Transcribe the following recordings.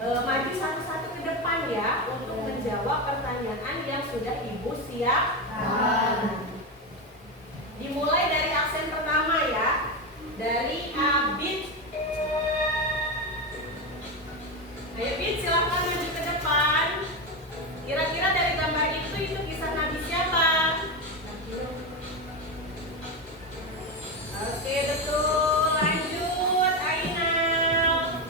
maju satu-satu ke depan ya untuk menjawab pertanyaan yang sudah Ibu siapkan. Dimulai dari aksen pertama ya, dari Abid. Ayo Bid, silahkan maju ke depan. Kira-kira dari gambar itu kisah Nabi siapa? Oke, betul. Lanjut, Ainal.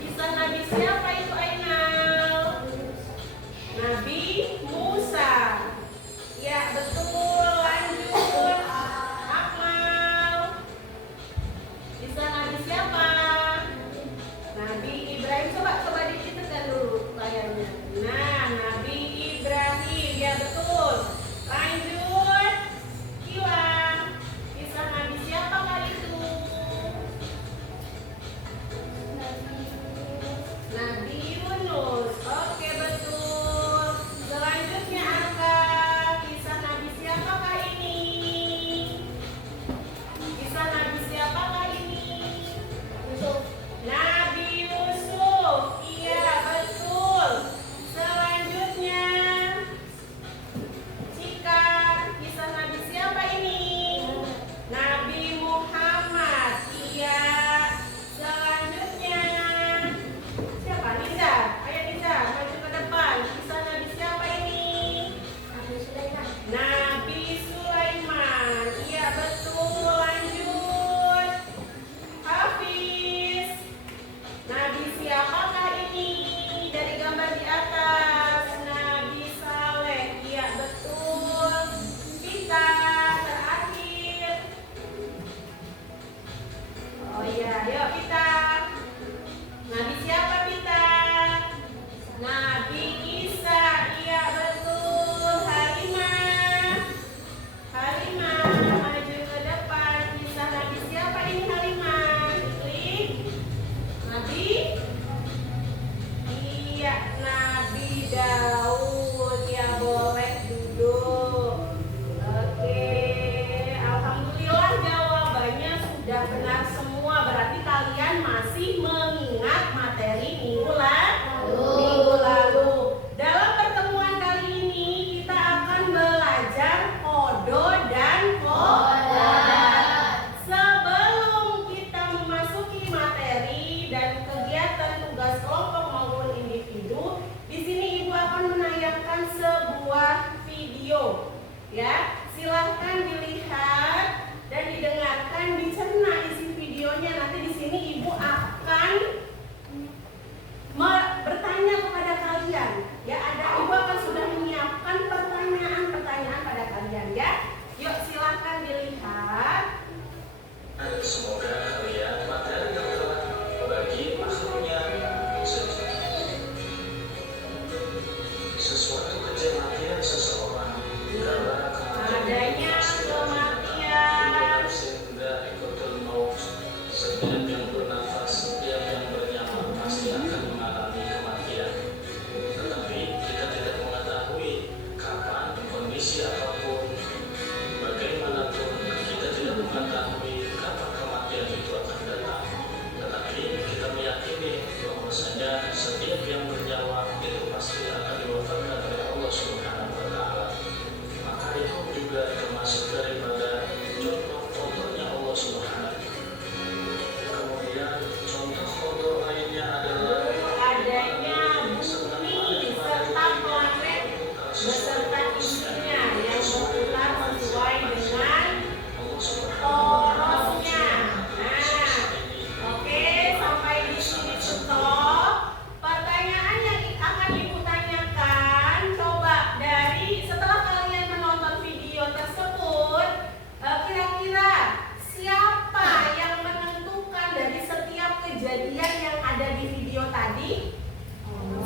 Kisah Nabi siapa itu, Ainal? Nabi Musa. Ya, betul. Lanjut, Akmal. Kisah Nabi siapa? Nabi Ibrahim. Coba dipikirkan dulu layarnya. Nah, Nabi Ibrahim. Ya, betul. Lanjut, Iwan. Kisah Nabi siapa kali itu? Nabi Yunus. Oke, betul. Selanjutnya Arka. Kisah Nabi siapakah ini? Kisah Nabi siapakah ini? Yusuf. Nabi Yusuf. Iya, betul. Selanjutnya Cika. Kisah Nabi siapa ini? Nabi Muhammad. Iya. Selanjutnya siapa? Niza. Ayo Niza, maju ke depan. Kisah Nabi siapa ini? Nabi Sulaiman. Nabi Sulaiman. Iya, betul. Lanjut. Hafiz. Nabi siapakah ini? Dari gambar di atas. Nabi Saleh. Iya, betul. Kita terakhir. Oh iya, yuk kita. Nabi siapa kita? Nabi Isa. Iya, betul. Halimah. Halimah, maju ke depan. Kisah Nabi siapa ini, Halimah? Klik. Nabi? Iya, Nabi Daud. Ya, boleh duduk. Oke, alhamdulillah jawabannya sudah benar semua. Berarti kalian masih mengingat materi minggu lalu. Dalam pertemuan kali ini kita akan belajar kodo dan kodat. Sebelum kita memasuki materi dan kegiatan tugas kelompok maupun individu, di sini Ibu akan menayangkan sebuah video. Ya, silahkan dilihat dan didengarkan, dicerna isi videonya. Nanti di sini Ibu akan bertanya kepada kalian. Ya, Ibu akan sudah menyiapkan pertanyaan pada kalian ya. Yuk, silahkan dilihat. Semoga kalian materi yang telah bagi makhluknya sesuatu kematian seseorang karena Adanya kematian. Setiap yang bernafas, setiap yang bernyawa pasti akan mengalami kematian. Tetapi kita tidak mengetahui kapan, kondisi apapun, bagaimanapun kita tidak mengetahui kapan kematian itu akan datang. Tetapi kita meyakini bahwasanya setiap yang bernyawa itu pasti akan diwafatkan oleh Allah Subhanahu wa Ta'ala. Maka itu juga termasuk daripada contoh-contohnya Allah Subhanahu. Kemudian contoh-contoh lainnya adalah Adanya bumi serta planet beserta isinya yang berputar sesuai dengan porosnya. Nah, oke, sampai di sini stop. Pertanyaan yang akan Ibu tanyakan, coba dari setelah kalian menonton video tersebut, kira-kira siapa yang menentukan dari setiap kejadian yang ada di video tadi?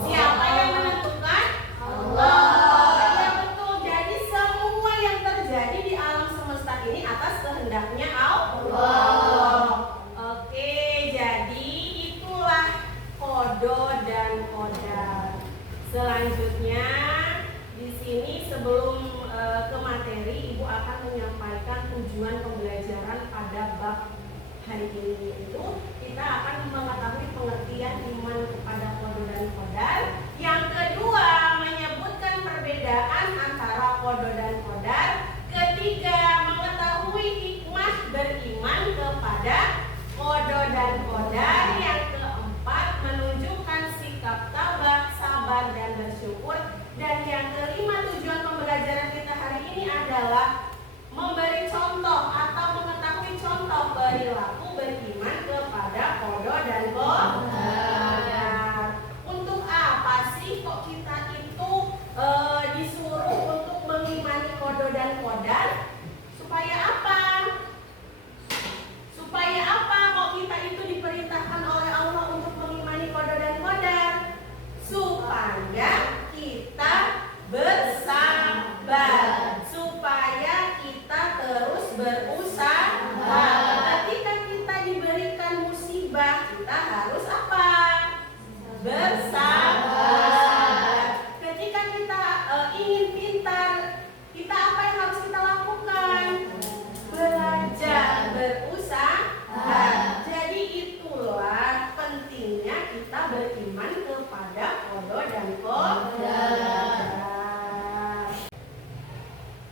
Siapa yang menentukan? Allah. Ya, betul. Jadi semua yang terjadi di alam semesta ini atas kehendaknya Allah. Oke, jadi itulah kodo dan kodat. Selanjutnya di sini sebelum ke materi, Ibu akan menyampaikan tujuan pembelajaran pada bab hari ini, itu kita akan mengetahui pengertian iman kepada kodo dan adalah memberi contoh atau mengetahui contoh perilaku beriman kepada qada dan qadar. Untuk apa sih kok kita itu disuruh untuk mengimani qada dan qadar? Supaya apa? Supaya apa kok kita itu diperintahkan oleh Allah untuk mengimani qada dan qadar? Supaya kita bersabar, supaya kita terus berusaha. Ketika kita diberikan musibah, kita harus apa? Bersabar. Ketika kita ingin pintar, kita apa yang harus kita lakukan? Belajar, berusaha. Jadi itulah pentingnya kita beriman kepada qada dan qadar.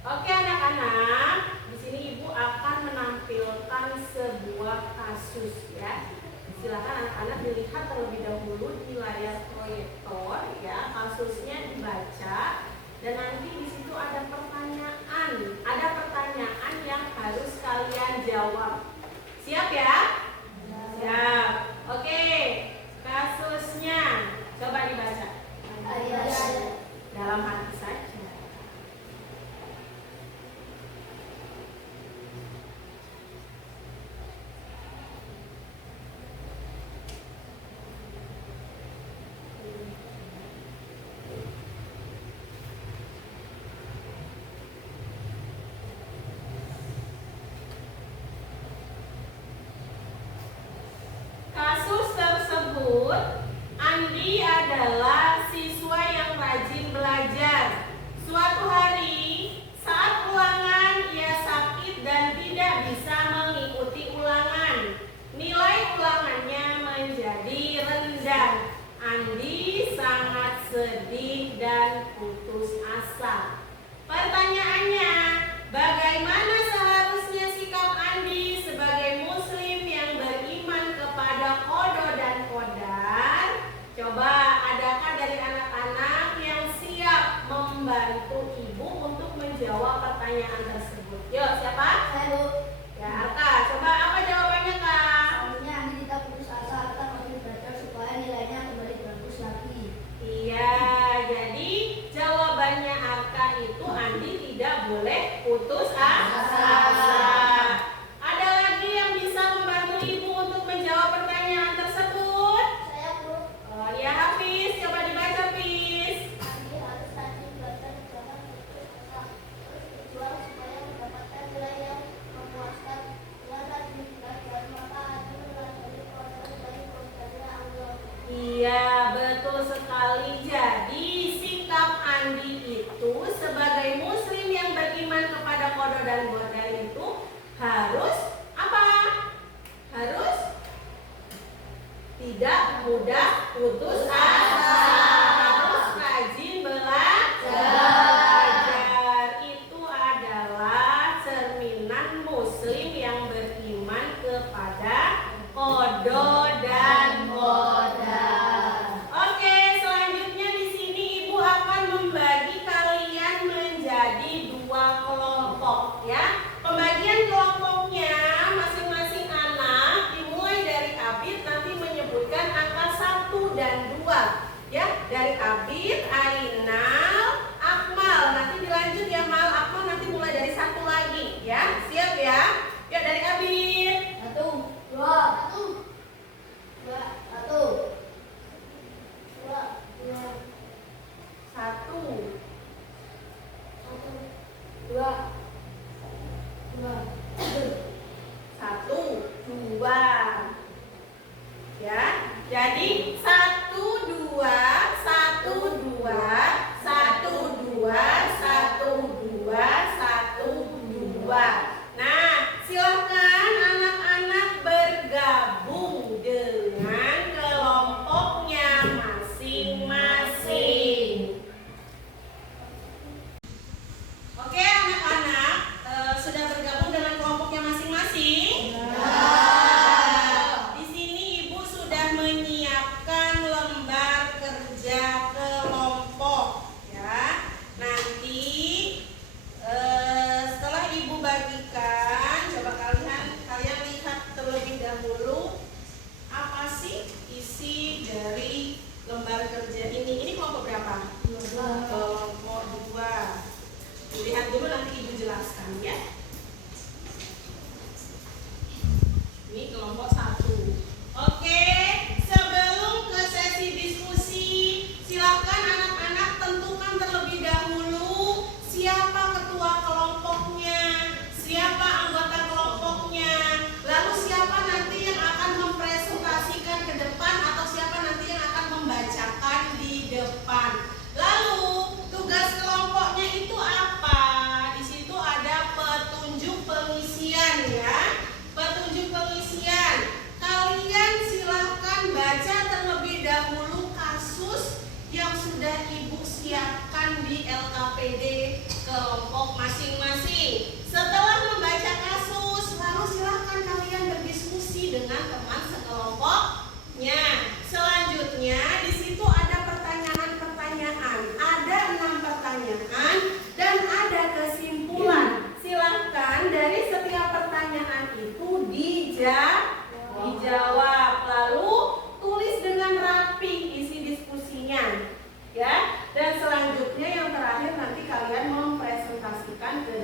Oke anak-anak, di sini Ibu akan menampilkan sebuah kasus ya. Silakan anak-anak dilihat terlebih dahulu di layar proyektor ya. Kasusnya dibaca dan nanti di situ ada pertanyaan yang harus kalian jawab. Siap ya? Siap. Oke, kasusnya coba dibaca. Dalam hati saja. Kasus tersebut, Andi adalah siswa yang rajin belajar. Suatu hari, saat ulangan, ia sakit dan tidak bisa mengikuti ulangan. Nilai ulangannya menjadi rendah. Andi sangat sedih dan putus asa. Pertanyaannya, bagaimana seharusnya sikap Andi sebagai muslim yang beriman kepada qada dan qadar? Coba adakah dari anak-anak yang siap membantu Ibu untuk menjawab pertanyaan tersebut? Yuk, siapa? Saya, Bu. Ya, Arka. Coba apa jawabannya, Kak? Seharusnya Andi tidak putus asa, akan masih belajar supaya nilainya kembali bagus lagi. Iya, jadi jawabannya Arka itu Andi tidak boleh putus asa. Ada lagi yang bisa membantu Ibu untuk menjawab pertanyaan tersebut? Saya, Bu. Oh ya, Hafiz, coba dibaca, Hafiz. Andi harus rajin belajar, jangan putus asa. Terus berjuang supaya mendapatkan nilai yang memuaskan. Dengan rajin belajar, maka Andi mempelajari qada dari qadarnya Allah. Iya, betul sekali. Jadi sikap Andi itu sebagai muslim yang beriman kepada qada dan qadar itu harus apa? Harus tidak mudah putus asa. Harus rajin belajar. Itu adalah cerminan muslim yang beriman kepada qada dan qadar. Oke, selanjutnya di sini Ibu akan membagi kalian menjadi dua kelompok ya. Pembagian kelompoknya masing-masing anak dimulai dari Abid nanti menyebutkan angka 1 dan 2 ya. Dari Abid, Ainal, Akmal. Nanti dilanjut ya Mal, Akmal nanti mulai dari 1 lagi ya. Siap ya? Yuk dari Abid. 1, 2, 1, 2, 2, 1, 2, 1, 2 ya. Jadi 1, 2, 1, 2, 1, 2, 1, 2, 1, 2. Nah, silakan anak-anak bergabung dengan kelompoknya masing-masing. Oke anak-anak, sudah bergabung dengan kelompoknya masing-masing? Di sini Ibu sudah menyiapkan Dijawab. Lalu tulis dengan rapi isi diskusinya. Ya. Dan selanjutnya yang terakhir nanti kalian mempresentasikan ke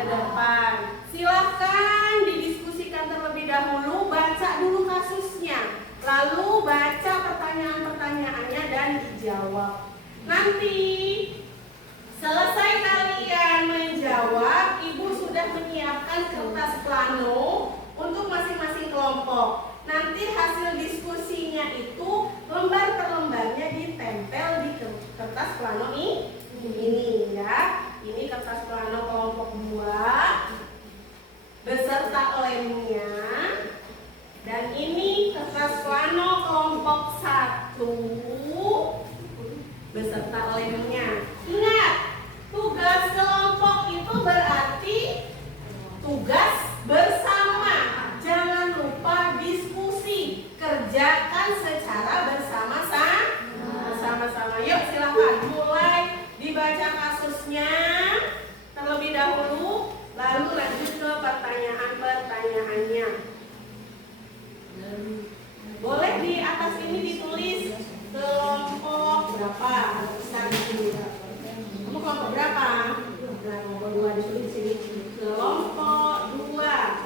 depan. Silahkan didiskusikan terlebih dahulu, baca dulu kasusnya, lalu baca pertanyaan-pertanyaannya dan dijawab. Nanti selesai kalian menjawab, Ibu sudah menyiapkan kertas plano untuk masing-masing kelompok. Nanti hasil diskusinya itu lembar per lembarnya ditempel di kertas plano ini ya. Ini kertas plano kelompok 2 beserta lemnya. Dan ini kertas plano kelompok 1 beserta lemnya. Ingat, tugas kelompok itu berarti tugas bersama. Jangan lupa diskusi, kerjakan secara bersama-sama. Yuk silakan mulai dibaca kasusnya terlebih dahulu, lalu lanjut ke pertanyaan-pertanyaannya. Boleh di atas ini ditulis kelompok berapa? Kamu kelompok berapa? Nah, kelompok 2 ditulis di sini. Kelompok 2.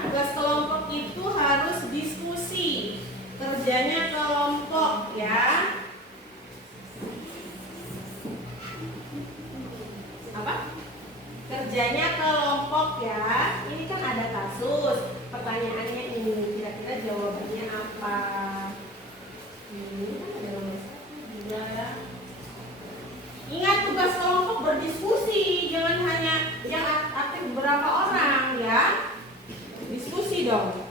Tugas kelompok itu harus diskusi, kerjanya kelompok ya. Apa? Kerjanya kelompok ya. Ini kan ada kasus, pertanyaannya ini, kira-kira jawabannya apa? Ini kan ada nomor 1, 2. Ingat, tugas kelompok berdiskusi, jangan hanya yang aktif berapa orang ya. Diskusi dong.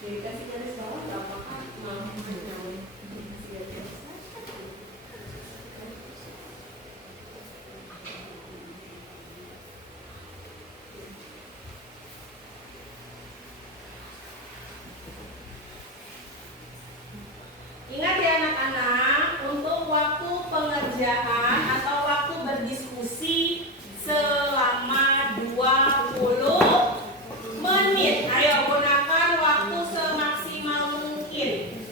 Dikasih garis bawah nggak apa-apa. Ingat ya anak-anak, untuk waktu pengerjaan atau waktu berdiskusi selama 20 menit. Ayo gunakan waktu semaksimal mungkin.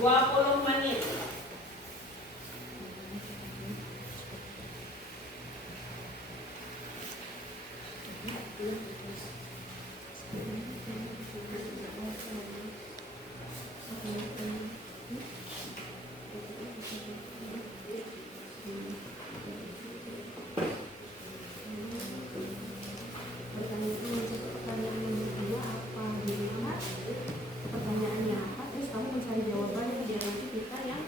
20 menit. Pertanyaannya apa, terus kamu mencari jawabannya, biar nanti kita yang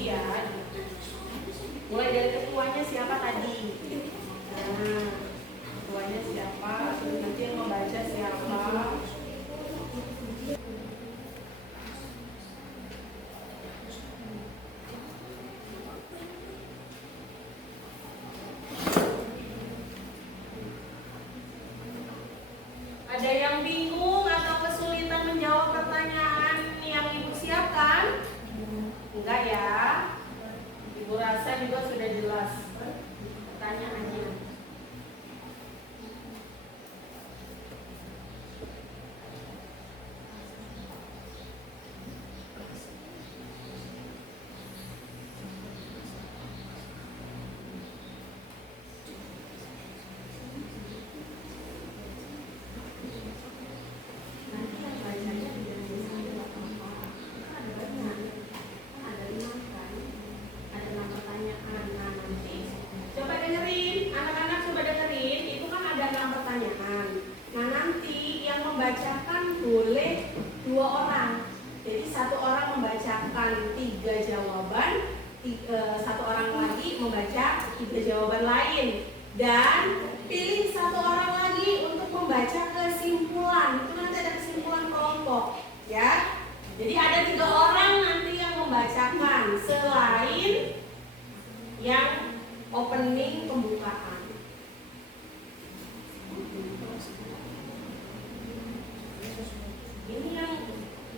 Iya. Mulai dari ketuanya siapa tadi? Nah, ketuanya siapa? Terus nanti yang membaca siapa? Ada yang bingung atau kesulitan menjawab pertanyaan yang Ibu siapkan? Enggak ya? Ibu rasa juga sudah jelas pertanyaannya. Nanti yang bacanya tidak bisa ada apa-apa. Ada banyak. Ada 5 kan? Ada 6 pertanyaan. Nah, nanti coba dengerin, anak-anak coba dengerin. Itu kan ada 6 pertanyaan. Nah, nanti yang membacakan boleh 2 orang. Jadi 1 orang membacakan 3 jawaban, 1 orang lagi membaca 3 jawaban lain. Dan pilih 1 orang lagi untuk membaca kesimpulan. Itu nanti ada kesimpulan kelompok, ya. Jadi ada 3 orang nanti yang membacakan selain yang opening pembukaan. Ini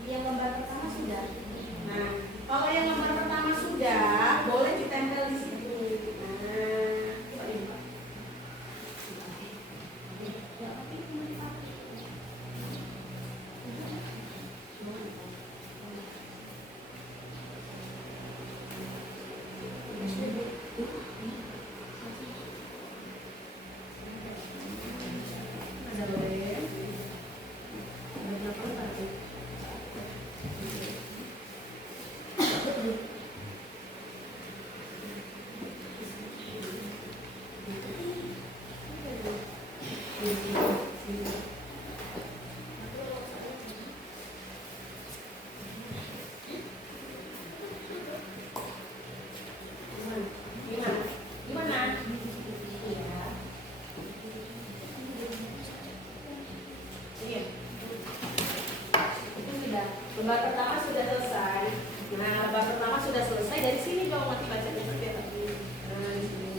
yang gambar pertama sudah. Nah, kalau yang gambar pertama sudah, boleh ditempel di situ. Nah, coba dibuka. Ada boleh. Ada berapa tadi? Gimana? Gimana? Iya. Iya. Itu sudah. Lembar pertama sudah selesai. Nah, lembar pertama sudah selesai. Dari sini dong nanti bacanya seperti tadi. Nah, di sini.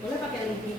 Boleh pakai lidi.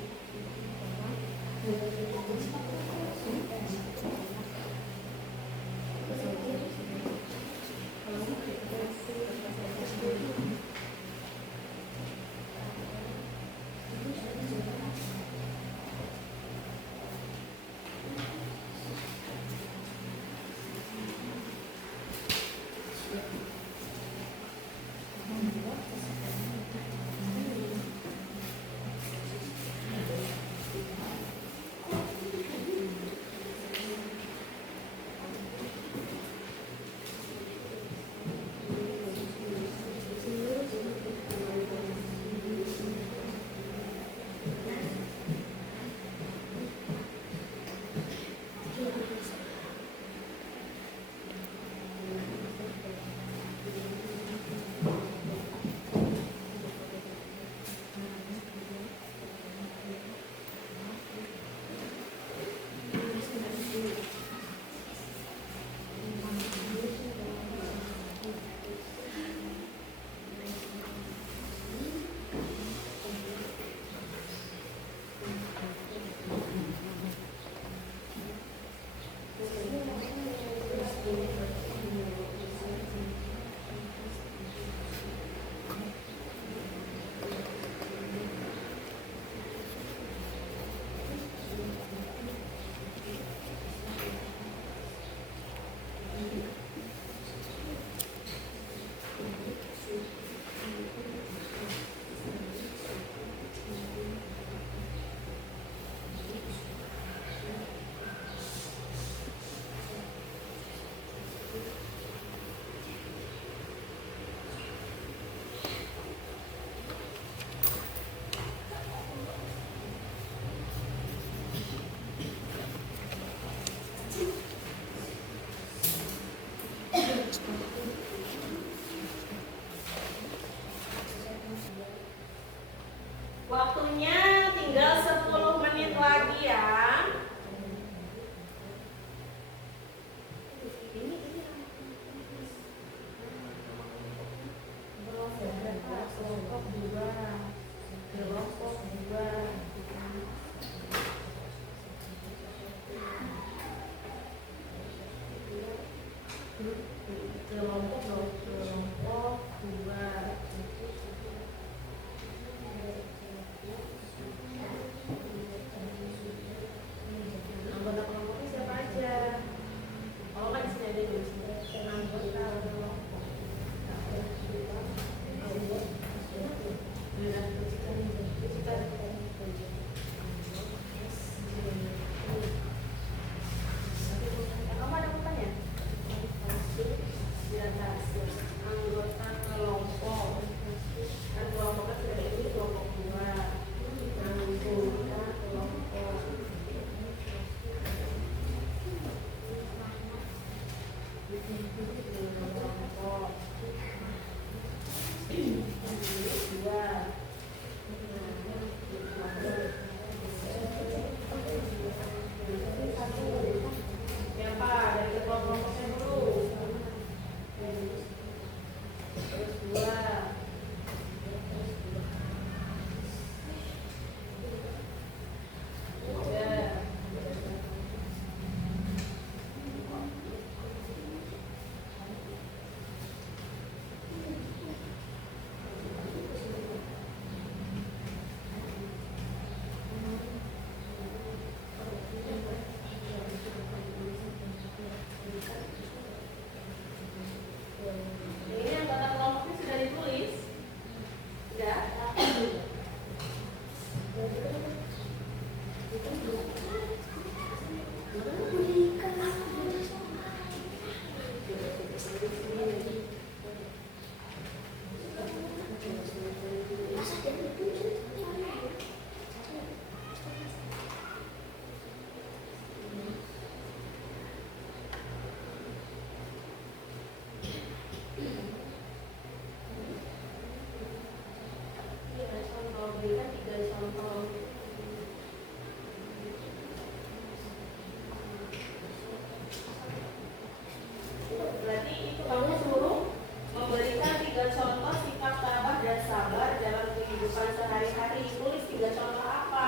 Berarti itu kamu suruh memberikan 3 contoh sifat tabah dan sabar dalam kehidupan sehari-hari. Tulis 3 contoh apa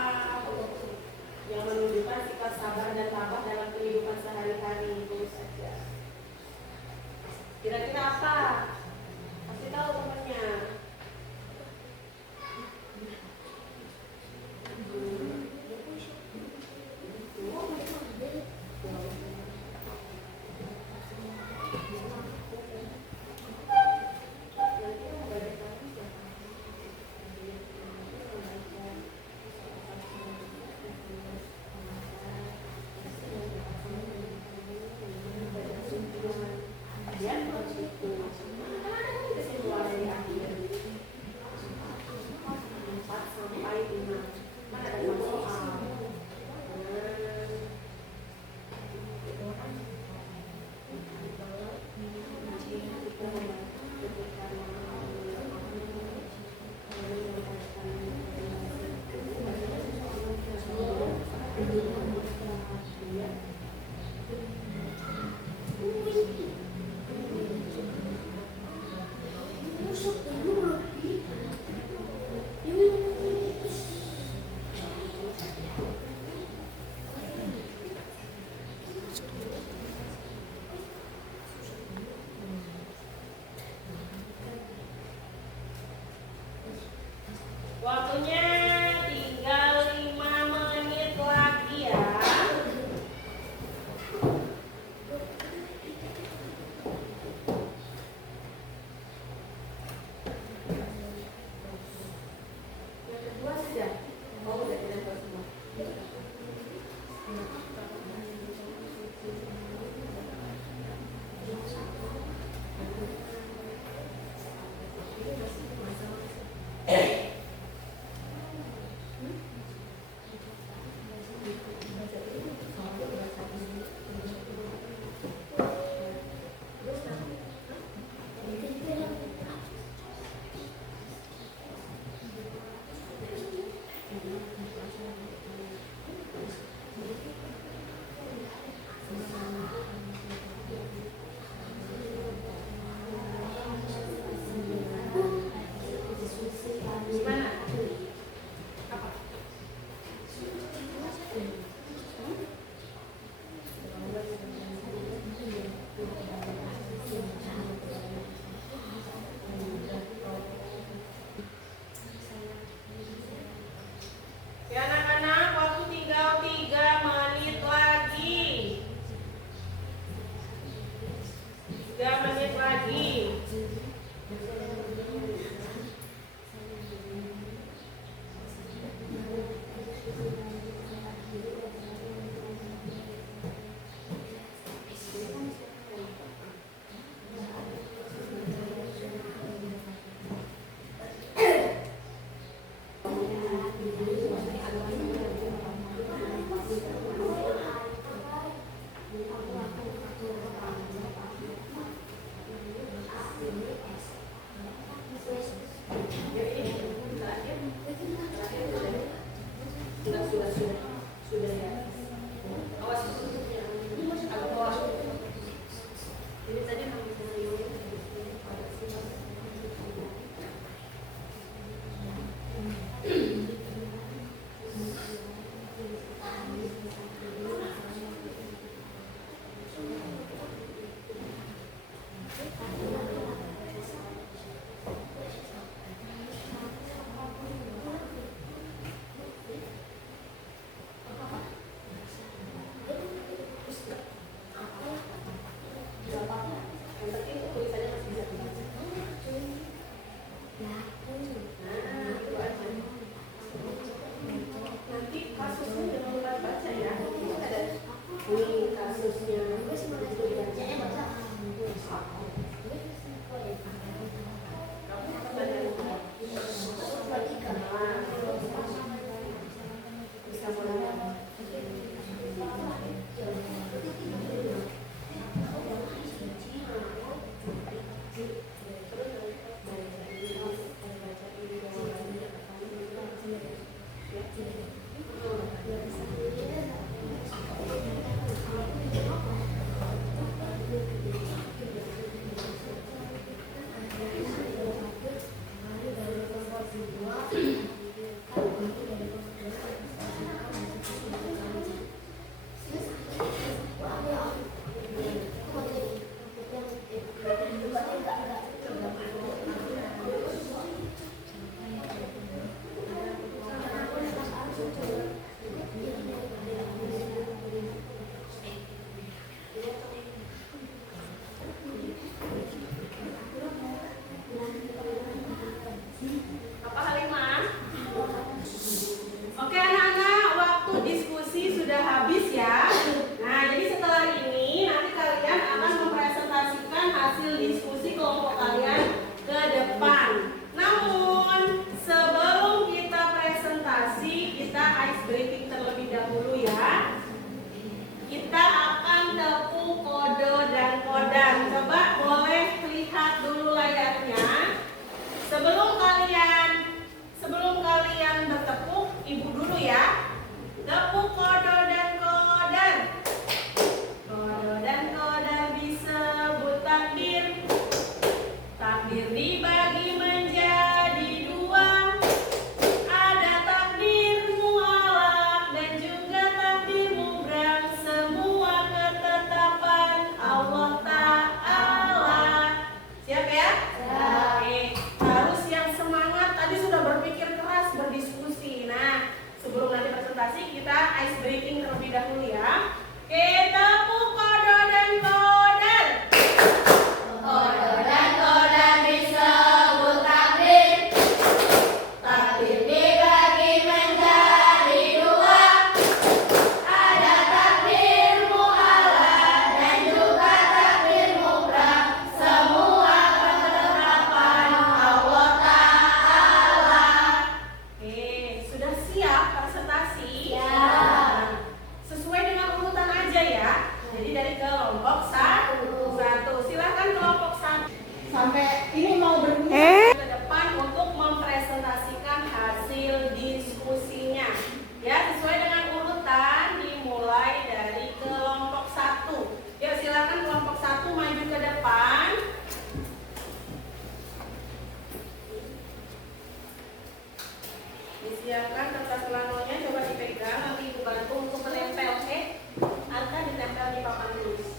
yang menunjukkan sifat sabar dan tabah dalam kehidupan sehari-hari. Tulis saja. Kira-kira apa? Kasih tahu temannya. Waktunya tinggal 5 menit lagi ya. Yang kedua saja. Oh, udah tidak tahu semua. Gimana? Apa? Ya anak-anak, waktu tinggal 3 menit lagi. 3 menit lagi. Sudah ya. Awas. Agak bawah. Ini tadi breathing terlebih dahulu ya. Kita akan tepuk kodo dan kodam. Coba boleh lihat dulu layarnya. Sebelum kalian bertepuk, ibu dulu ya. Tepuk kodo dan kodam. Kodo dan kodam disebut takbir. Takbir dibagi menjadi dua. Ada takbir mu'alaq dan juga takbir mubrang. Semua ketetapan Allah Ta'ala. Siap ya? Oke. Harus yang semangat. Tadi sudah berpikir keras, berdiskusi. Nah, sebelum nanti presentasi kita ice breaking terlebih dahulu ya. Kita tepuk kodo dan kodar. Kodo dan kodar disebut takbir. Takbir dibagi menjadi dua. Ada takbir mu'alaq dan juga takbir mubrang. Semua ketetapan Allah Ta'ala. Oke, sudah siap presentasi? Sesuai dengan urutan aja ya. Jadi dari kelompok satu. Silakan kelompok satu. Sampai ini mau berbunyi ke depan untuk mempresentasikan hasil diskusinya. Ya, sesuai dengan urutan dimulai dari kelompok satu. Yuk silakan kelompok satu maju ke depan. Disiapkan kertas pelanonya, coba dipegang, nanti ibu bantu untuk menempel, oke? Atau ditempel di papan tulis.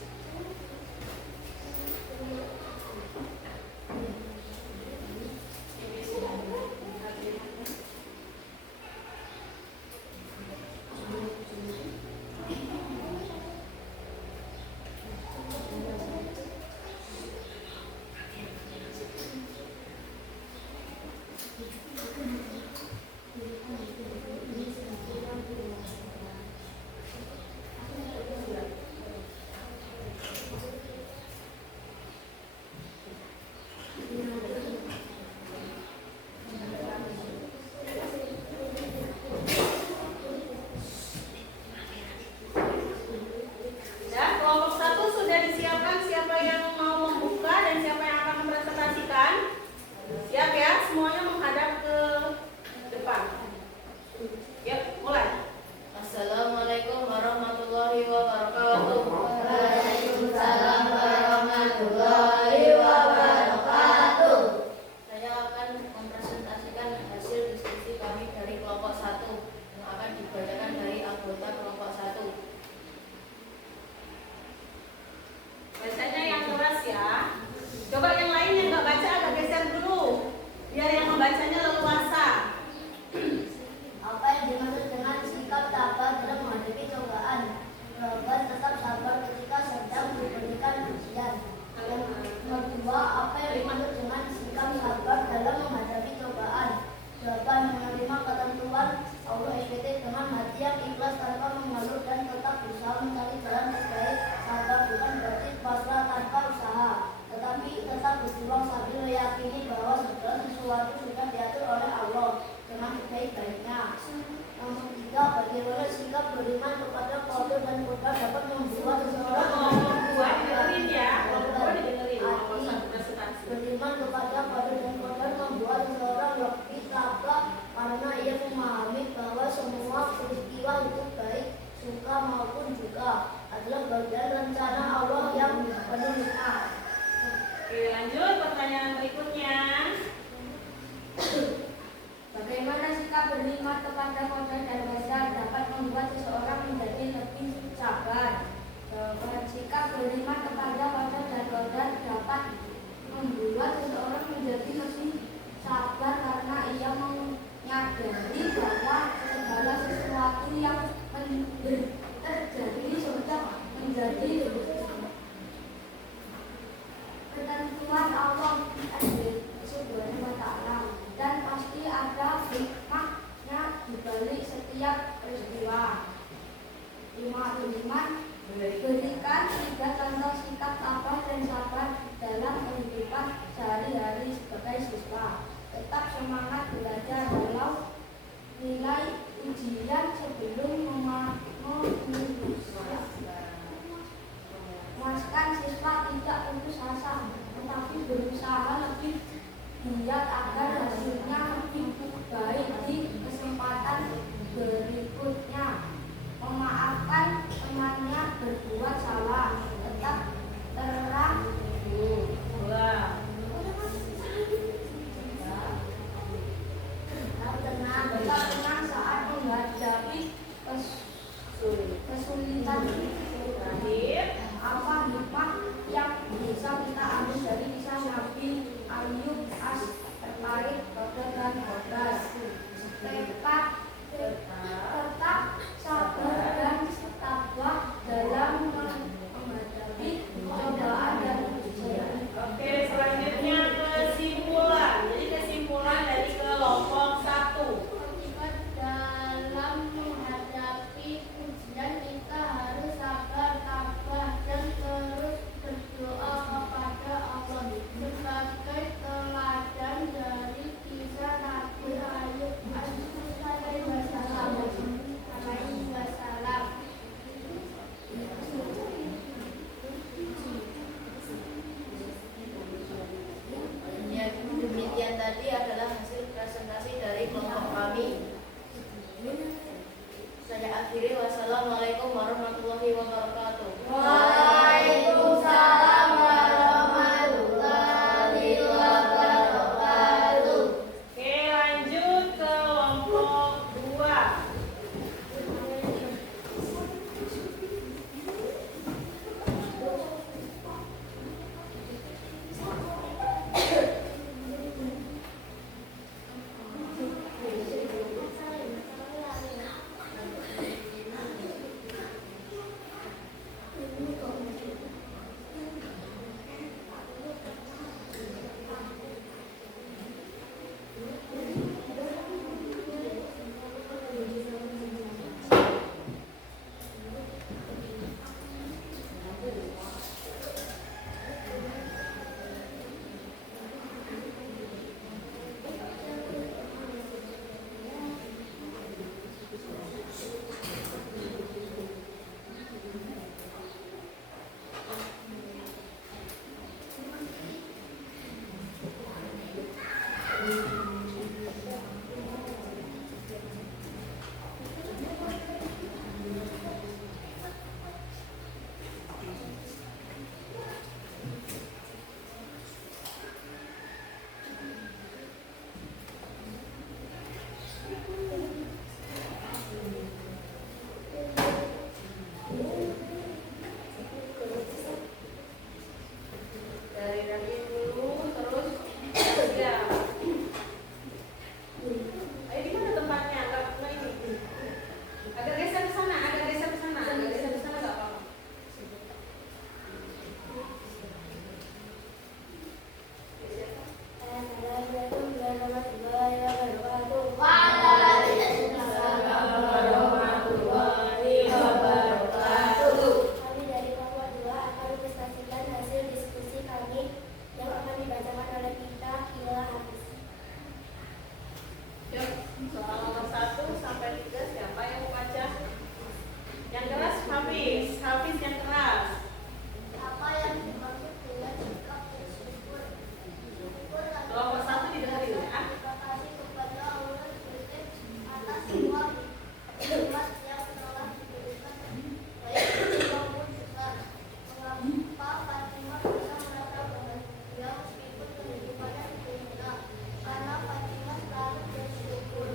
Ya, kelompok satu sudah disiapkan siapa yang mau membuka dan siapa yang akan mempresentasikan. Siap ya, semuanya menghadap ke depan. Yuk, mulai. Assalamualaikum warahmatullahi wabarakatuh. Waalaikumsalam warahmatullahi wabarakatuh. Saya akan mempresentasikan hasil diskusi kami dari kelompok 1 yang akan dibacakan dari anggota kelompok 1. Bacanya yang keras ya. Coba yang lain yang nggak baca agak geser dulu, biar yang membacanya leluasa. Apa yang dimaksud dengan sikap sabar dalam menghadapi cobaan? Jawaban tetap sabar ketika sedang diberikan ujian. Yang kedua, apa yang dimaksud dengan sikap sabar dalam menghadapi cobaan? Jawaban menerima ketentuan Allah SWT dengan hati yang ikhlas tanpa mengeluh dan tetap berusaha mencari jalan terbaik. Sabar bukan berarti pasrah tanpa usaha, tetapi tetap berjuang sambil meyakini bahwa segala sesuatu sudah diatur oleh Allah dengan sebaik-baiknya. Yang ketiga, bagaimana sikap beriman kepada qadar dan qadar dapat membuat seseorang Dengerin ya, kelompok didengerin. Kelompok satu presentasi. beriman kepada qadar dan qadar membuat seseorang lebih tabah karena ia memahami bahwa semua peristiwa itu baik, suka maupun duka adalah bagian rencana Allah yang penuh nikmat. Oke, lanjut pertanyaan berikutnya. Bagaimana sikap beriman kepada qadar dan qadar dapat membuat seseorang menjadi lebih sabar? Sikap beriman kepada qadar dan qadar dapat membuat seseorang menjadi lebih sabar karena ia menyadari bahwa segala sesuatu yang terjadi sudah menjadi ketentuan Allah Subhanahu wa Ta'ala, dan pasti ada hikmahnya di balik setiap peristiwa. 5. Berikan 3 contoh sikap tabah dan sabar dalam kehidupan sehari-hari sebagai siswa. Tetap semangat belajar walau nilai ujian sebelum memuaskan siswa tidak putus asa, tetapi berusaha lebih giat agar hasilnya lebih baik di kesempatan berikutnya. Memaafkan temannya berbuat salah, tetap terang. Tetap tenang saat menghadapi kesulitan. Apa hikmah yang bisa kita ambil dari kisah Nabi Ayub terkait Qadar dan Qadar? Tetap sabar dan tabah dalam menghadapi cobaan dan ujian. Oke, selanjutnya kesimpulan. Jadi kesimpulan dari kelompok 1. Akibat dalam menghadapi ujian kita harus sabar, tabah, dan terus berdoa kepada Allah. Sebagai teladan dari kisah Nabi Ayub alaihi wasallam. Ya, demikian tadi adalah hasil presentasi dari kelompok kami. Saya akhiri. Wassalamualaikum warahmatullahi wabarakatuh. Waalaikumsalam warahmatullahi wabarakatuh. Oke, lanjut ke kelompok 2. Dari Rahim dulu, terus ya. Ayo di mana tempatnya? Agak ini. Agak geser ke sana, agak geser ke sana, agak geser ke sana enggak apa-apa. Assalamualaikum warahmatullahi wabarakatuh. Warahmatullahi wabarakatuh. Kami dari kelompok 2 akan mempresentasikan hasil diskusi kami yang akan dibacakan oleh kita Kila Hafiz. Yuk, soal nomor 1 sampai 3 siapa yang mau baca? Yang keras Hafiz, Hafiz yang keras. Apa yang dimaksud dengan sikap bersyukur? Syukur adalah Kelompok 1 didengerin ya. terima kasih kepada Allah atas semua nikmat yang telah diberikan, baik kecil maupun besar. Mengapa Fatimah bisa merasa bahagia meskipun kehidupannya sederhana? Karena Fatimah selalu bersyukur.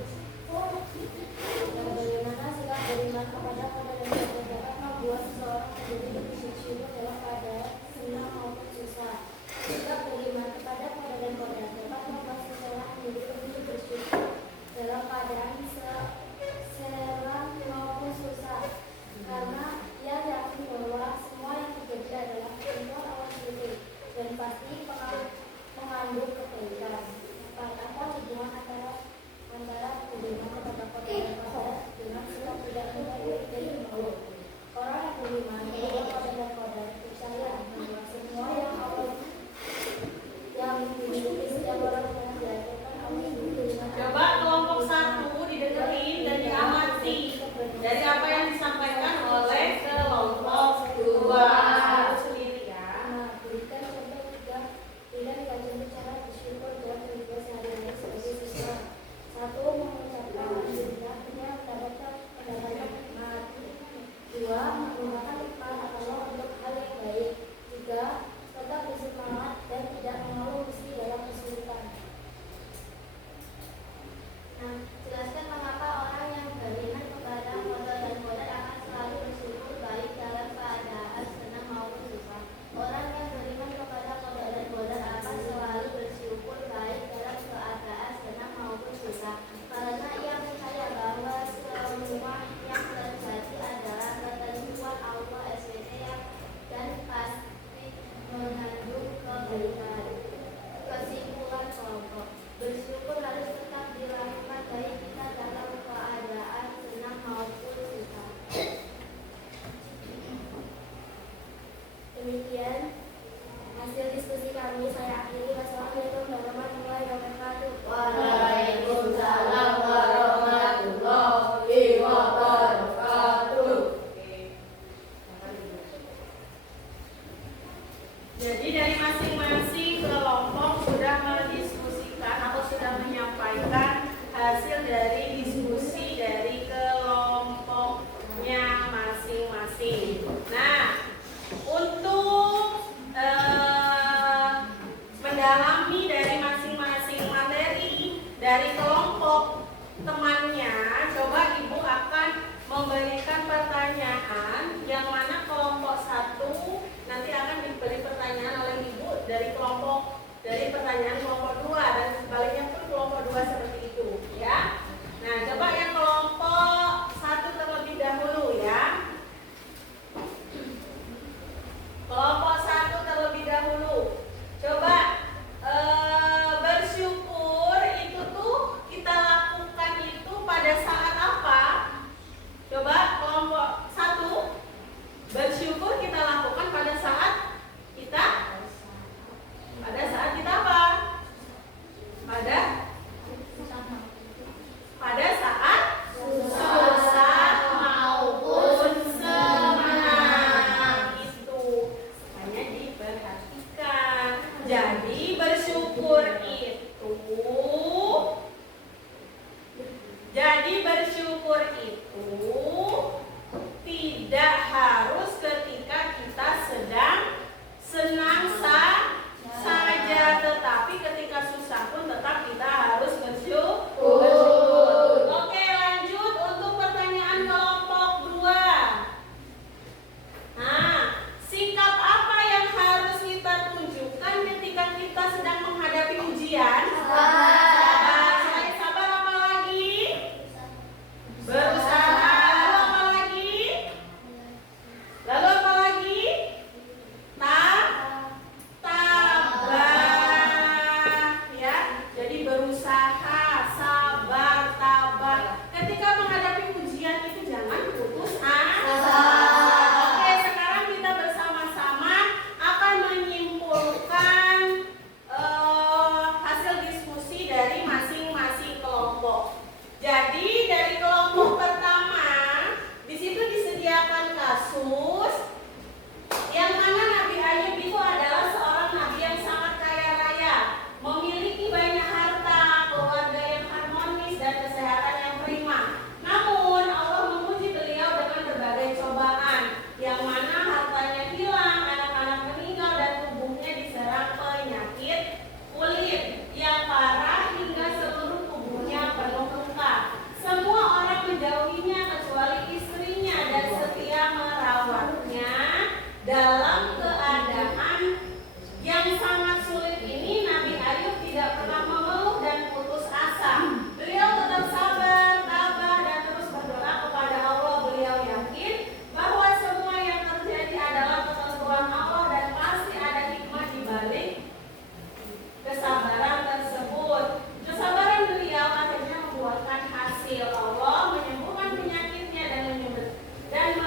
Dan bagaimana sikap beriman kepada Qadar dan Qadar dapat membuat seseorang menjadi lebih bersyukur dalam keadaan senang maupun susah. Sikap beriman kepada Qadar dan Qadar dapat membuat seseorang menjadi lebih bersyukur dalam keadaan senang maupun susah, karena ia yakin bahwa semua yang terjadi adalah kehendak Allah sendiri dan pasti mengandung kebaikan. Apa hubungan antara beriman kepada Qadar dan Qadar dengan sikap tidak menyadari dari Allah? Orang yang beriman kepada Qadar dan Qadar dalam keadaan yang sangat sulit ini Nabi Ayub tidak pernah mengeluh dan putus asa. Beliau tetap sabar, tabah, dan terus berdoa kepada Allah. Beliau yakin bahwa semua yang terjadi adalah ketentuan Allah dan pasti ada hikmah di balik kesabaran tersebut. Kesabaran beliau akhirnya membuahkan hasil. Allah menyembuhkan penyakitnya dan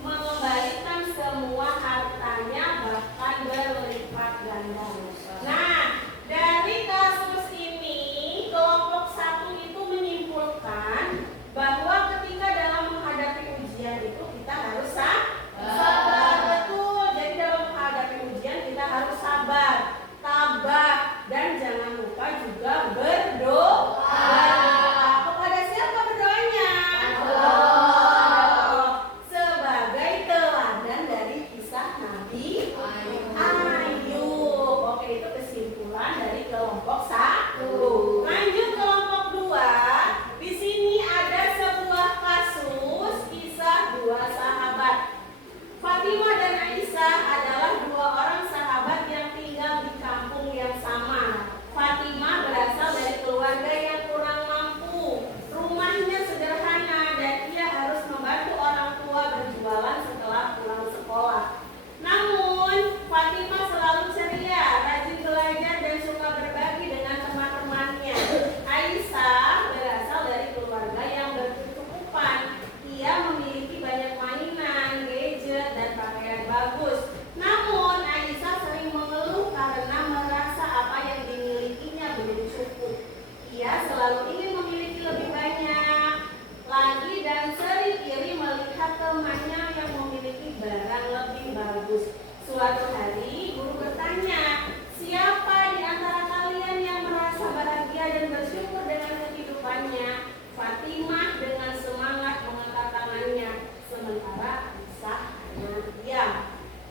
mengembalikan semua hartanya, bahkan berlipat ganda. Nah, dari kasus ini kelompok satu itu menyimpulkan bahwa ketika dalam menghadapi ujian itu kita harus sabar. Betul. Jadi dalam menghadapi ujian kita harus sabar, tabah, dan jangan lupa juga berdoa. Kepada siapa berdoanya? Allah. Sebagai teladan dari kisah Nabi Ayub. Oke, itu kesimpulan dari kelompok satu. Lanjut kelompok dua. Di sini ada sebuah kasus kisah dua sahabat. Fatimah dan Aisyah adalah dua orang sahabat yang tinggal di kampung yang sama. Fatimah berasal dari keluarga yang kurang mampu. Rumahnya sederhana dan ia harus membantu orang tua berjualan setelah pulang sekolah. Namun, Fatimah selalu ceria, rajin belajar dan suka berbagi dengan teman-temannya. Aisyah berasal dari keluarga yang berkecukupan. Ia memiliki banyak mainan, gadget, dan pakaian bagus. Namun, Aisyah sering mengeluh karena merasa apa yang dimilikinya belum cukup. Ia selalu ingin memiliki lebih banyak lagi dan sering iri melihat temannya yang memiliki barang lebih bagus. Suatu hari, guru bertanya, siapa di antara kalian yang merasa bahagia dan bersyukur dengan kehidupannya? Fatimah dengan semangat mengangkat tangannya, sementara Aisyah hanya diam.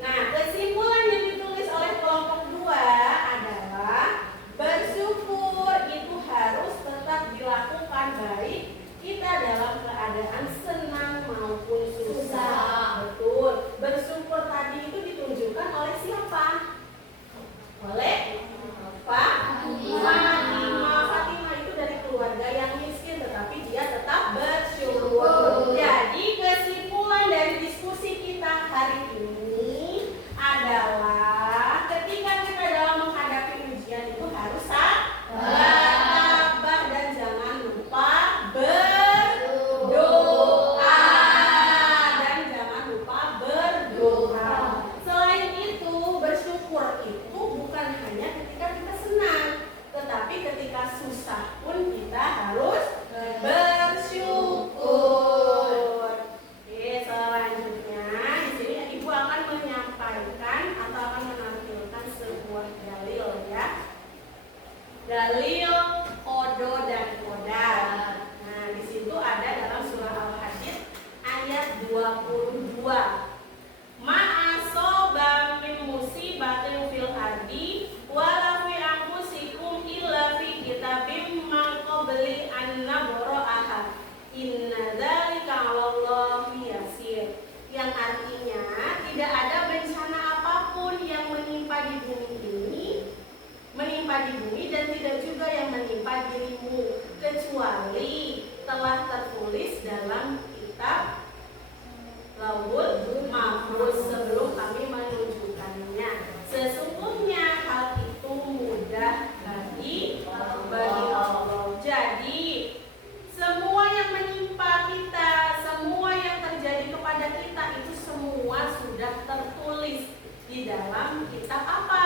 Nah, kesimpulan yang ditulis oleh kelompok dua adalah bersyukur itu harus tetap dilakukan, baik kita dalam keadaan senang maupun susah. Betul. Bersyukur tadi itu ditunjukkan oleh siapa? Oleh Fatimah. Fatimah itu dari keluarga yang miskin, tetapi dia tetap bersyukur. Jadi kesimpulan dari diskusi kita hari ini adalah ketika kita dalam menghadapi ujian itu harus sabar, dan jangan lupa berdoa. Selain itu, bersyukur itu bukan hanya ketika kita senang, tetapi ketika susah pun kita harus bersyukur. Oke, selanjutnya di sini Ibu akan menyampaikan atau akan menampilkan sebuah dalil ya. Dalil kodo dan kodar. Nah, di situ ada dalam surah Al-Hadid ayat 22. Ma'asoba min musibatin fil ardi wala fi anfusikum illa fi kitabim min qabli an nabra'aha. Inna dzalika 'alallahi yasir. Yang artinya tidak ada bencana apapun yang menimpa di bumi dan tidak juga yang menimpa dirimu kecuali telah tertulis dalam kitab Lauhul Mahfuz sebelum kami menunjukkannya. Sesungguhnya hal itu mudah bagi Allah. Jadi semua yang menimpa kita, semua yang terjadi kepada kita itu semua sudah tertulis di dalam kitab apa?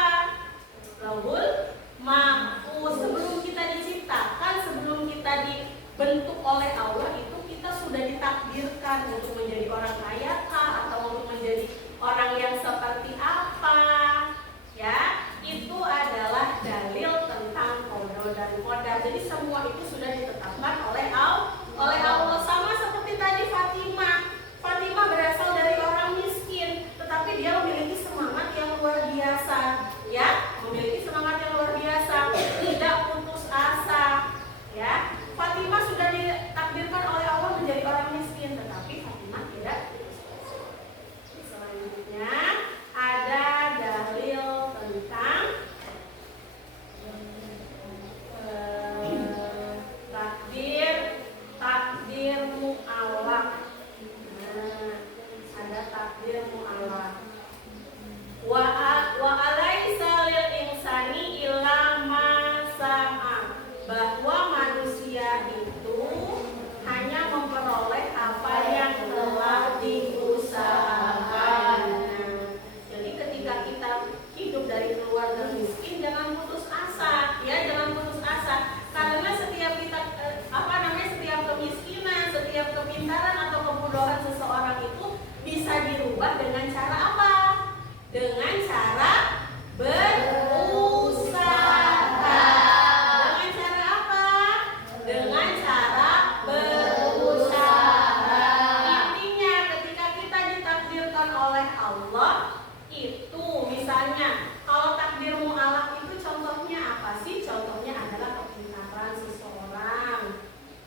Lauhul Mahfuz. Sebelum kita diciptakan, sebelum kita dibentuk oleh Allah itu kita sudah ditakdirkan untuk menjadi orang kaya kah, atau untuk menjadi orang yang seperti apa, ya. Itu adalah dalil tentang qada dan qadar. Jadi semua itu sudah ditetapkan oleh Allah. Sama seperti tadi Fatimah berasal dari orang miskin, tetapi dia memiliki semangat yang luar biasa, ya. Memiliki semangat yang luar biasa, tidak putus asa, ya. Fatimah sudah ditakdirkan oleh Allah menjadi orang miskin, tetapi Fatimah takdir mu'alaf. Wa alaysa lil insani illa ma sa'a, bahwa manusia itu hanya memperoleh apa yang telah diusahakan. Jadi ketika kita hidup dari keluarga miskin, jangan putus asa, ya, jangan putus asa. Karena setiap kita setiap kemiskinan, setiap kepintaran atau kebodohan seseorang itu bisa dirubah dengan cara apa? Dengan cara berusaha. Dengan cara apa? Dengan cara berusaha. Intinya ketika kita ditakdirkan oleh Allah, itu misalnya kalau takdir mu'alaf itu contohnya apa sih? Contohnya adalah kepintaran seseorang,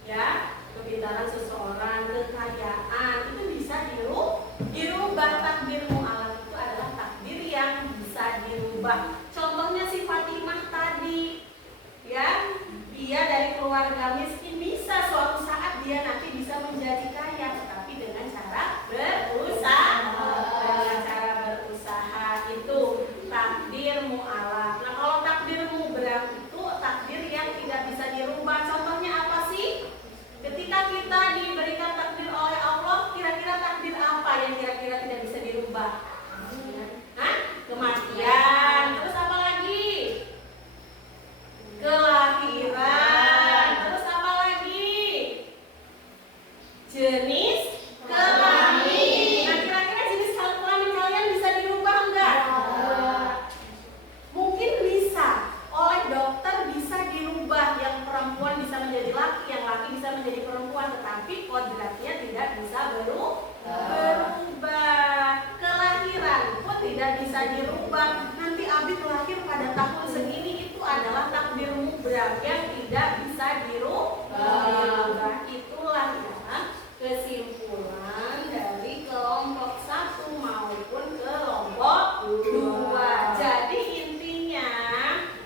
ya, kepintaran seseorang, kekayaan, itu bisa dirubah. Takdir mu'alaf itu adalah takdir yang bisa dirubah. Contohnya si Fatimah tadi, ya, dia dari keluarga miskin, bisa suatu saat dia nanti bisa menjadi kaya, tetapi dengan cara berusaha. Dengan cara berusaha itu takdir mu'alaf. Nah, kalau takdir mubram itu takdir yang tidak bisa dirubah. Contohnya apa sih? Ketika kita diberikan takdir oleh Allah, kira-kira takdir apa yang kira-kira tidak bisa dirubah? Hah? Kematian. Terus apa lagi? Kelahiran. Terus apa lagi? Jenis kelamin. Nah, kira-kira jenis kelamin kalian bisa dirubah enggak? Mungkin bisa. Oleh dokter bisa dirubah. Yang perempuan bisa menjadi laki, yang laki bisa menjadi perempuan, tetapi kodratnya tidak bisa berubah. Kelahiran pun tidak bisa dirubah. Nanti Abi lahir pada tahun segini, itu adalah takdir mubram yang tidak bisa dirubah. Itulah ya kesimpulan dari kelompok 1 maupun kelompok 2. Jadi intinya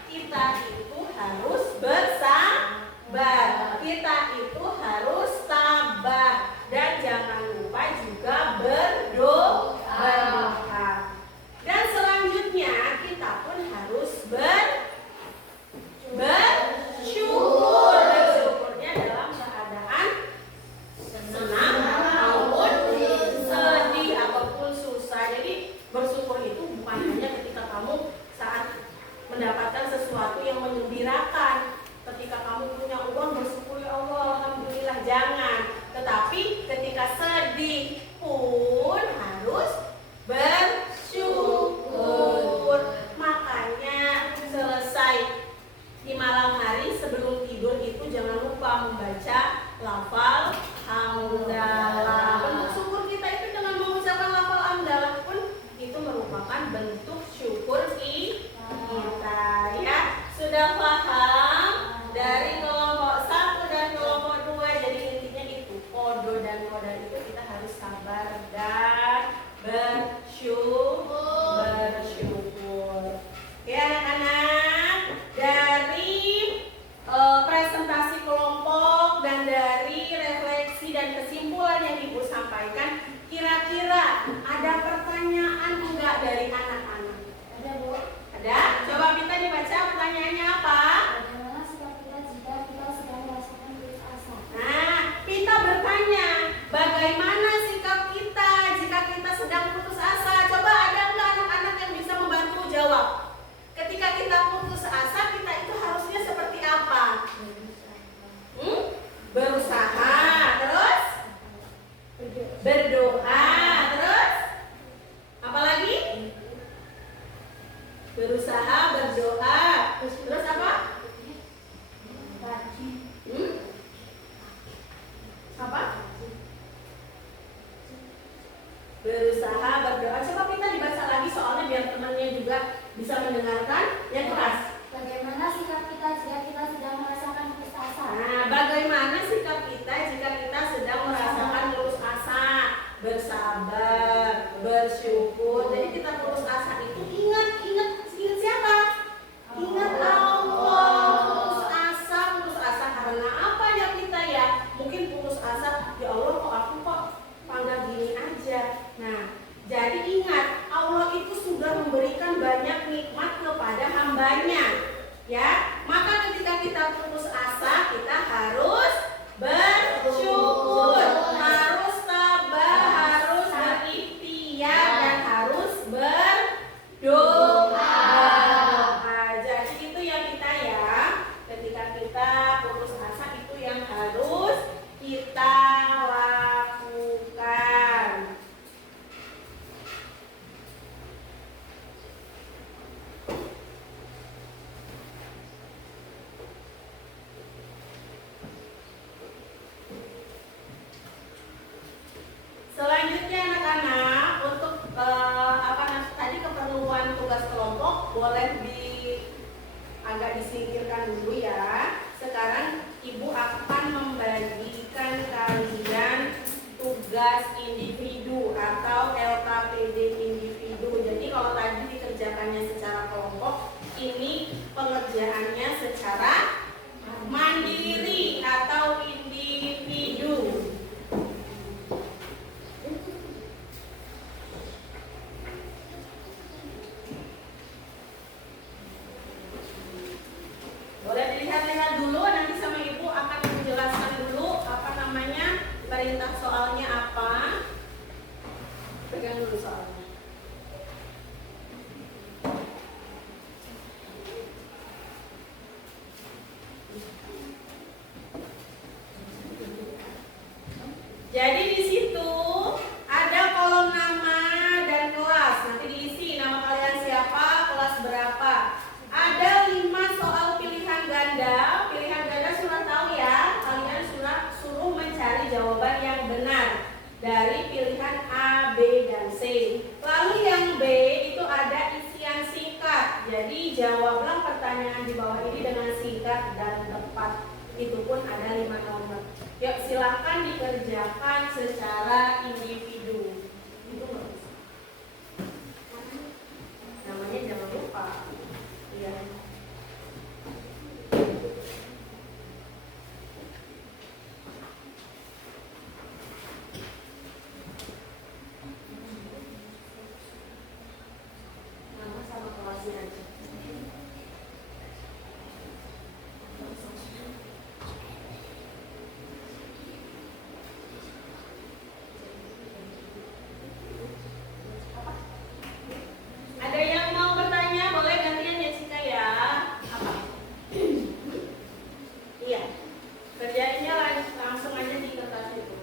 kita itu harus bersabar, kita itu harus sabar, dan jangan lupa juga berdoa. Dan selanjutnya kita pun harus bersyukur. Bersyukurnya dalam keadaan senang maupun sedih ataupun susah. Jadi bersyukur itu bukan hanya ketika kamu saat mendapatkan sesuatu yang menggembirakan. Ketika kamu punya uang, bersyukur, ya Allah, alhamdulillah, jangan. Tetapi ketika sedih pun harus bersyukur. Makanya selesai di malam hari sebelum tidur itu jangan lupa membaca lafal hamdalah. Bentuk syukur kita itu dengan mengucapkan lafal hamdalah pun itu merupakan bentuk syukur kita, ya. Sudah paham dari kelompok 1 dan kelompok 2? Jadi intinya itu kodo dan koda itu kita harus sabar dan bersyukur. Ya anak-anak, dari presentasi kelompok dan dari refleksi dan kesimpulan yang Ibu sampaikan, kira-kira ada pertanyaan enggak dari anak-anak? Ada, Bu. Ada? Coba minta dibaca pertanyaannya apa? Bagaimana sikap kita jika kita sedang merasakan putus asa? Nah, kita bertanya, bagaimana sikap kita jika kita sedang putus asa? Coba ada enggak anak-anak yang bisa membantu jawab? Ketika kita putus asa, kita itu harusnya seperti apa? Berusaha, terus berdoa, terus apa lagi? Berusaha, berdoa, terus apa? Apa? Berusaha, berdoa. Coba kita dibaca lagi soalnya biar temannya juga bisa mendengarkan yang keras. Bagaimana sikap kita jika kita sedang merasakan putus asa? Nah, bagaimana sikap kita jika kita sedang merasakan putus asa? Bersabar, bersyukur. Jadi kita putus asa itu ingat siapa? Ingat Allah. Putus asa karena apa ya kita ya? Mungkin putus asa, ya Allah kok aku kok panggil gini aja. Nah, jadi kelas individu atau LKPD individu. Jadi kalau tadi dikerjakannya secara kelompok, ini pengerjaannya secara mandiri atau individu. Boleh dilihat-lihat dulu, nanti sama ibu akan menjelaskan dulu apa namanya, perintah soalnya apa. Pegang dulu soalnya. Jadi di situ ada kolom nama dan kelas. Nanti diisi nama kalian siapa, kelas berapa. Ada 5 soal pilihan ganda. Pilihan ganda sudah tahu ya. Kalian suruh mencari jawaban yang benar dari pilihan A, B, dan C. Lalu yang B itu ada isian singkat. Jadi jawablah pertanyaan di bawah ini dengan singkat dan tepat. Itu pun ada 5 nomor. Yuk silahkan dikerjakan secara individu. Itu nggak bisa. Namanya jangan lupa. Iya. Nama sama kelasnya aja. Ada yang mau bertanya? Boleh gantian Jessica ya. Apa? Iya. Kerjainnya langsung aja di kertas itu.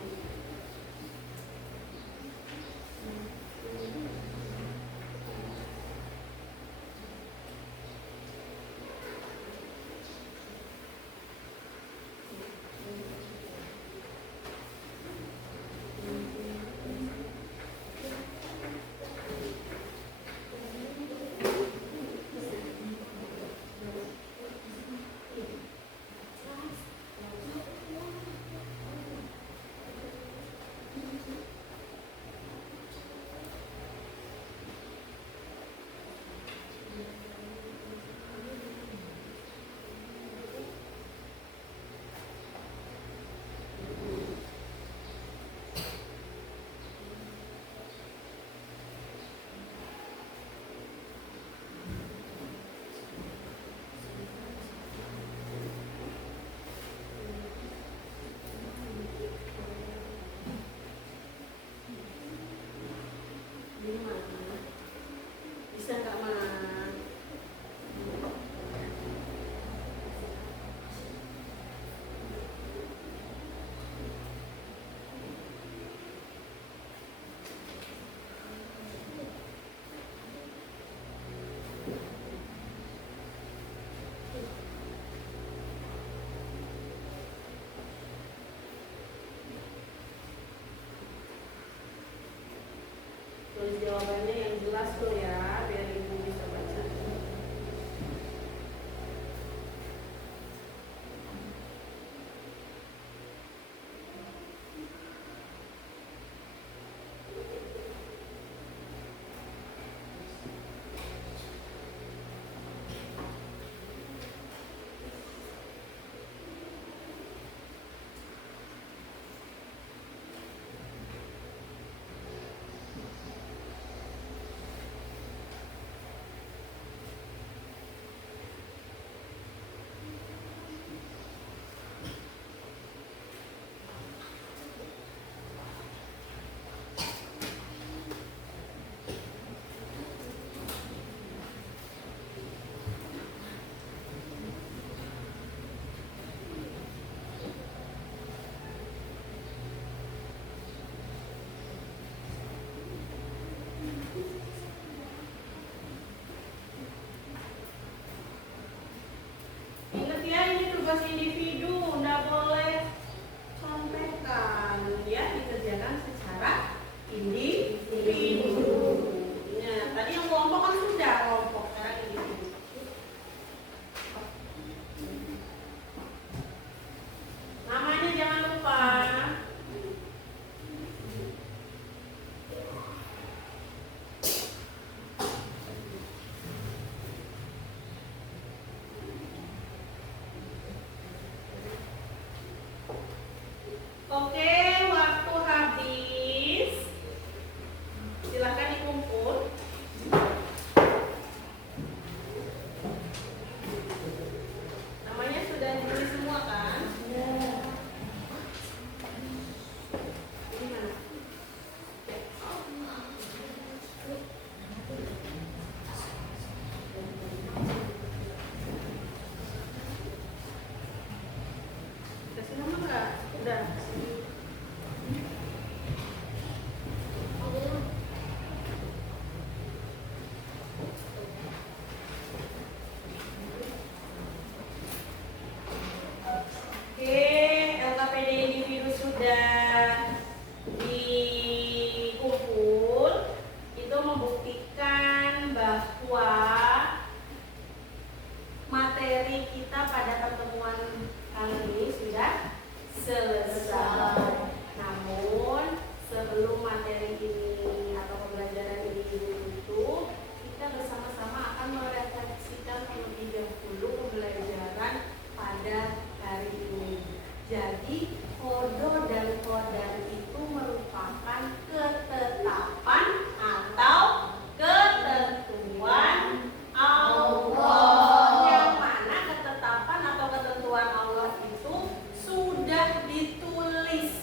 Ini mana? Bisa nggak mana? Tulis jawabannya yang jelas tuh ya, biar ibu bisa baca. Ingat ya, ini tugas individu, nggak boleh contekan ya, dikerjakan secara individu. Ya, tadi yang kelompok kan sudah kelompok, sekarang individu. Namanya jangan lupa. sebelum materi ini atau pembelajaran ini ditutup, kita bersama-sama akan merefleksikan terlebih dahulu pembelajaran pada hari ini. Jadi kodo dan kodar itu merupakan ketetapan atau ketentuan Allah, yang mana ketetapan atau ketentuan Allah itu sudah ditulis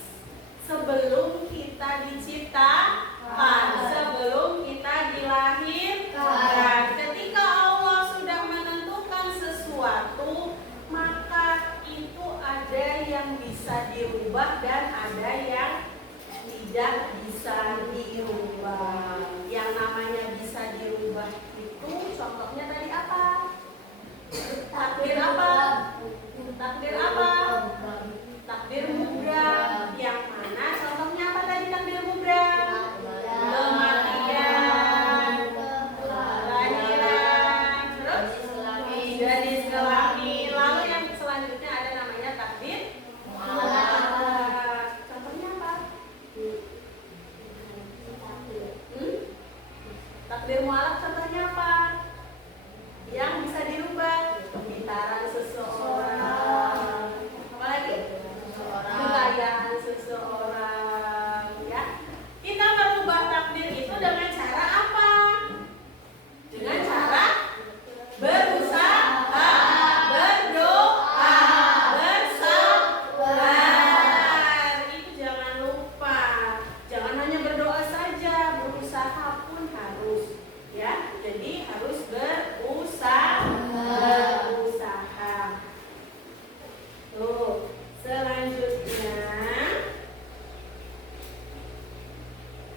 sebelum kita diciptakan, sebelum kita dilahirkan. Ketika Allah sudah menentukan sesuatu, maka itu ada yang bisa dirubah dan ada yang tidak bisa dirubah. Yang namanya bisa dirubah itu contohnya tadi apa? Takdir apa? Takdir apa? Takdir mubram. Yang mana contohnya apa tadi takdir mubram? Kematian, kelahiran, terus jenis kelamin. Lalu yang selanjutnya ada namanya takdir mu'alaq. Contohnya apa? Takdir mu'alaq contohnya apa? Yang bisa dirubah, pintaran seseorang, apalagi kekayaan seseorang, ya. Kita merubah takdir itu dengan cara apa? Dengan cara berusaha, berdoa, bersabar. Itu jangan lupa. Jangan hanya berdoa saja, berusaha pun harus, ya. Jadi harus berusaha. Tuh, selanjutnya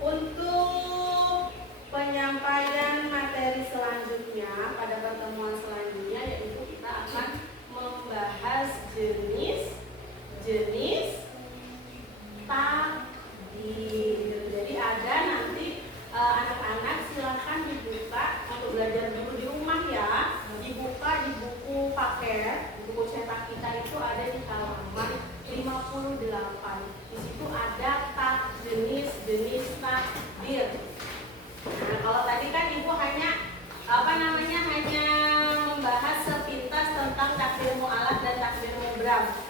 untuk penyampaian materi selanjutnya pada pertemuan selanjutnya, yaitu kita akan membahas jenis takdir. Jadi ada nanti anak-anak silahkan dibuka untuk belajar dulu di rumah ya. Dibuka di buku paket, buku cetak kita itu ada di halaman 58. Di situ ada jenis takdir. Nah, kalau tadi kan ibu hanya hanya membahas sepintas tentang takdir mu'alaq dan takdir mubram.